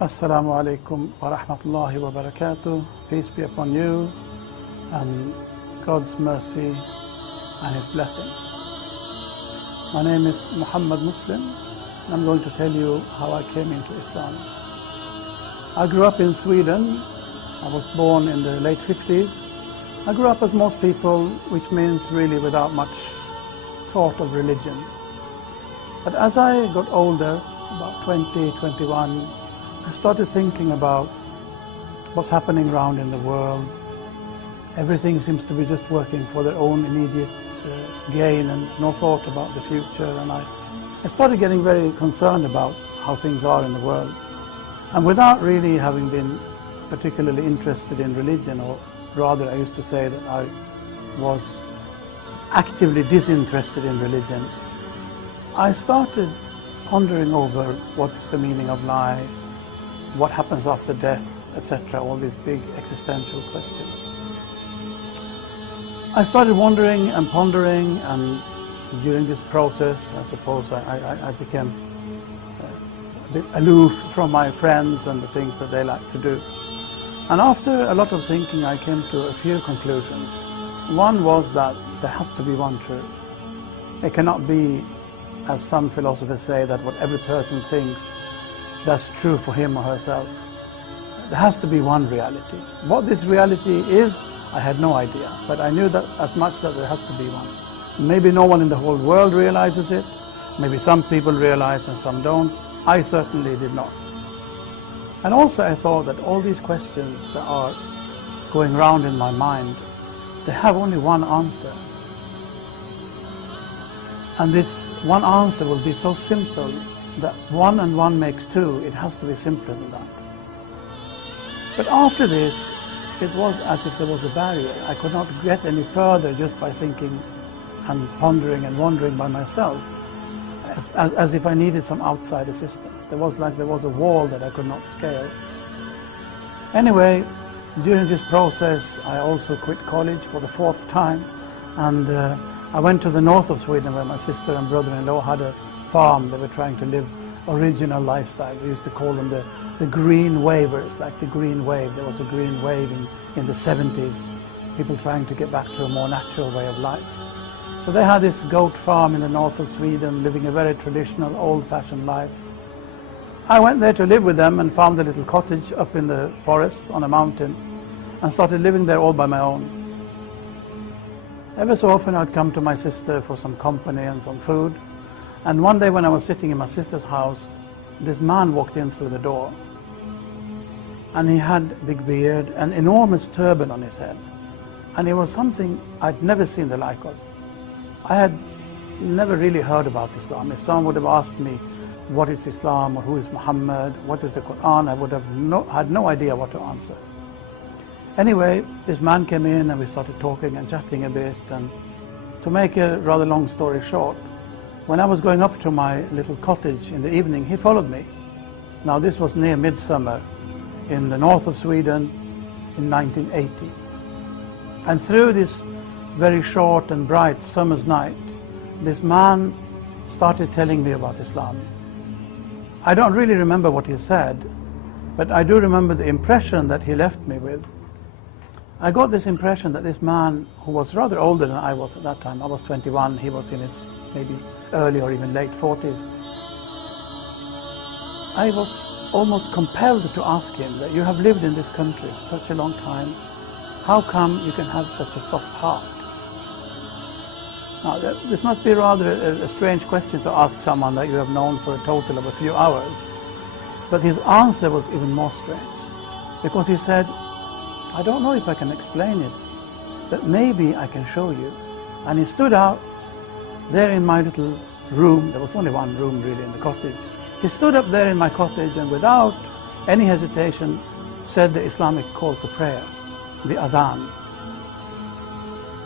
Assalamu alaikum wa rahmatullahi wa barakatuh. Peace be upon you and God's mercy and His blessings. My name is Muhammad Muslim and I'm going to tell you how I came into Islam. I grew up in Sweden. I was born in the late 50s. I grew up as most people, which means really without much thought of religion. But as I got older, about 20, 21, I started thinking about what's happening around in the world. Everything seems to be just working for their own immediate gain and no thought about the future. And I started getting very concerned about how things are in the world. And without really having been particularly interested in religion, or rather I used to say that I was actively disinterested in religion, I started pondering over what's the meaning of life, what happens after death, etc., all these big existential questions. I started wondering and pondering, and during this process, I suppose I became a bit aloof from my friends and the things that they like to do. And after a lot of thinking, I came to a few conclusions. One was that there has to be one truth. It cannot be, as some philosophers say, that what every person thinks, that's true for him or herself. There has to be one reality. What this reality is, I had no idea, but I knew that as much that there has to be one. Maybe no one in the whole world realizes it. Maybe some people realize and some don't. I certainly did not. And also I thought that all these questions that are going round in my mind, they have only one answer. And this one answer will be so simple that 1 and 1 makes 2. It has to be simpler than that. But after this, it was as if there was a barrier. I could not get any further just by thinking and pondering and wondering by myself, as if I needed some outside assistance. There was a wall that I could not scale. Anyway, during this process, I also quit college for the 4th time, and I went to the north of Sweden where my sister and brother-in-law had a farm. They were trying to live original lifestyle. We used to call them the green wavers, like the green wave. There was a green wave in the 70s, people trying to get back to a more natural way of life. So they had this goat farm in the north of Sweden, living a very traditional, old-fashioned life. I went there to live with them and found a little cottage up in the forest on a mountain and started living there all by my own. Ever so often I'd come to my sister for some company and some food. And one day when I was sitting in my sister's house, this man walked in through the door. And he had a big beard, an enormous turban on his head. And it was something I'd never seen the like of. I had never really heard about Islam. If someone would have asked me, what is Islam, or who is Muhammad, what is the Quran, I would have had no idea what to answer. Anyway, this man came in and we started talking and chatting a bit. And to make a rather long story short, when I was going up to my little cottage in the evening, he followed me. Now this was near midsummer in the north of Sweden in 1980. And through this very short and bright summer's night, this man started telling me about Islam. I don't really remember what he said, but I do remember the impression that he left me with. I got this impression that this man, who was rather older than I was at that time, I was 21, he was in his maybe early or even late 40s. I was almost compelled to ask him that you have lived in this country for such a long time, how come you can have such a soft heart? Now, this must be rather a strange question to ask someone that you have known for a total of a few hours. But his answer was even more strange, because he said, I don't know if I can explain it, but maybe I can show you. And he stood out there in my little room. There was only one room really in the cottage. He stood up there in my cottage and without any hesitation said the Islamic call to prayer, the adhan.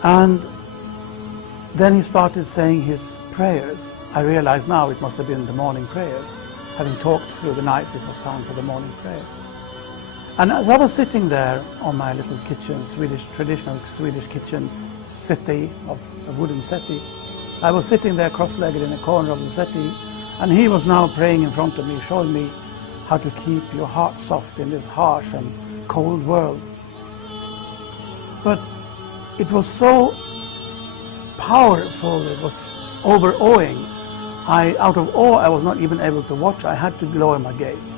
And then he started saying his prayers. I realize now it must have been the morning prayers. Having talked through the night, this was time for the morning prayers. And as I was sitting there on my little kitchen, traditional Swedish kitchen settee, of a wooden settee, I was sitting there cross-legged in a corner of the settee, and he was now praying in front of me, showing me how to keep your heart soft in this harsh and cold world. But it was so powerful, it was overawing. Out of awe, I was not even able to watch. I had to lower my gaze.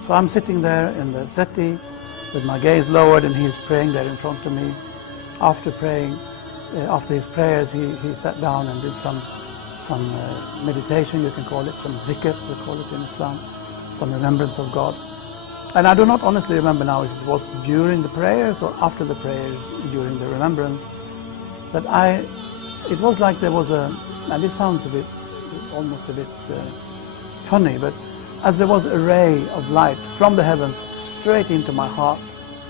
So I'm sitting there in the settee with my gaze lowered, and he's praying there in front of me. After praying, after his prayers, he sat down and did some meditation, you can call it, some dhikr, we call it in Islam, some remembrance of God. And I do not honestly remember now if it was during the prayers or after the prayers, during the remembrance, that it was like there was and this sounds almost a bit funny, but as there was a ray of light from the heavens straight into my heart,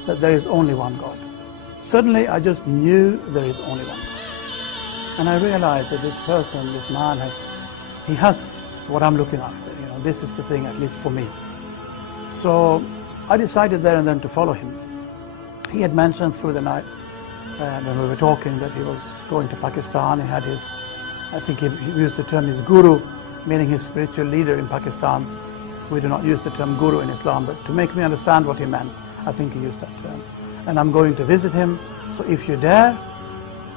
that there is only one God. Suddenly I just knew there is only one God. And I realized that this person, this man has what I'm looking after. You know, this is the thing, at least for me. So I decided there and then to follow him. He had mentioned through the night when we were talking that he was going to Pakistan. He had his, I think he used the term his guru, meaning his spiritual leader in Pakistan. We do not use the term guru in Islam, but to make me understand what he meant, I think he used that term. And I'm going to visit him, so if you're there,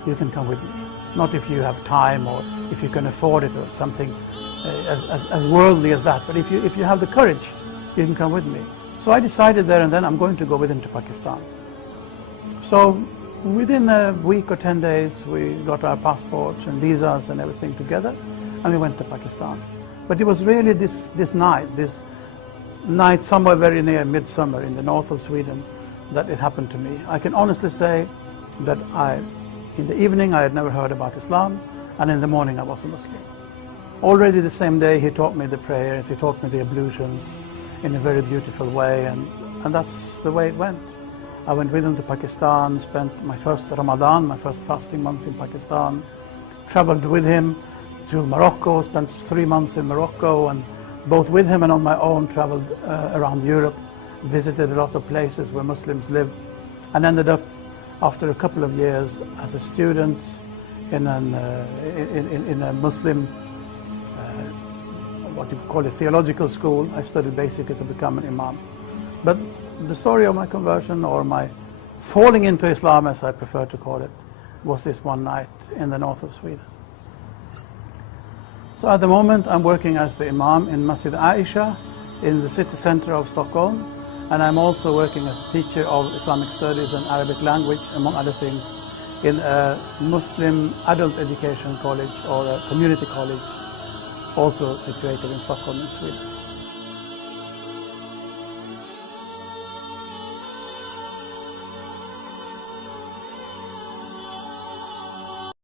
you can come with me. Not if you have time or if you can afford it or something as worldly as that, but if you have the courage, you can come with me. So I decided there and then I'm going to go with him to Pakistan. So within a week or 10 days, we got our passports and visas and everything together, and we went to Pakistan. But it was really this night somewhere very near midsummer in the north of Sweden that it happened to me. I can honestly say that in the evening I had never heard about Islam, and in the morning I was a Muslim. Already the same day he taught me the prayers, he taught me the ablutions in a very beautiful way, and that's the way it went. I went with him to Pakistan, spent my first Ramadan, my first fasting month in Pakistan, traveled with him to Morocco, spent 3 months in Morocco, and both with him and on my own traveled around Europe, visited a lot of places where Muslims live, and ended up after a couple of years as a student in a Muslim, what you call a theological school. I studied basically to become an imam. But the story of my conversion, or my falling into Islam as I prefer to call it, was this one night in the north of Sweden. So at the moment I'm working as the imam in Masjid Aisha in the city center of Stockholm, and I'm also working as a teacher of Islamic studies and Arabic language, among other things, in a Muslim adult education college or a community college, also situated in Stockholm in Sweden.